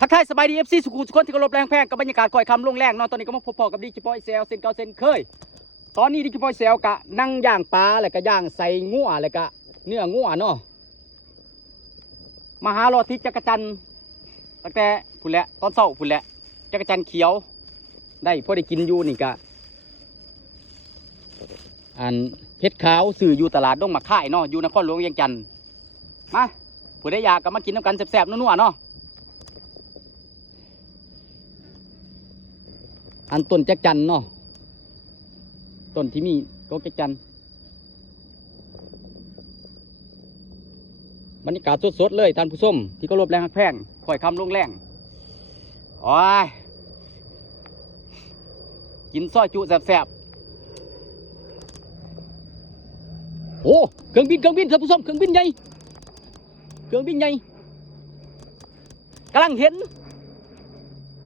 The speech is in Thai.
ทักทายสบายดีFCสุขุมทุกคนที่เคารพแรงแพงกับบรรยากาศก่อยคำลงแรงเนาะตอนนี้ก็มาพบกับดีจิปอยเซลเซนเก่าเซนเคยตอนนี้ดีจิปอยเซลกะนั่งย่างปลาแล้วก็ย่างใส่งัวแล้วก็เนื้องัวเนาะมาหารอทิศจักรจันทร์ตั้งแต่พุ่นแหละตอนเช้าพุ่นแหละจักรจันทร์เขียวได้พอได้กินอยู่นี่กะอันเห็ดขาวสื่ออยู่ตลาดดงมะข่ายเนาะอยู่นครหลวงเวียงจันทร์มาผู้ใดอยากก็มากินน้ำกันแซ่บๆนัวๆเนาะอันต้นจักจันเนาะต้นที่มีก็จักจันบรรยากาศสดๆเลยท่านผู้ชมที่เคารพแรงแพงค่อยคำลงแรงโอ้ยกินซอยจุแซ่บๆโอ้เครื่องบินท่านผู้ชมเครื่องบินใหญ่กำลังเห็น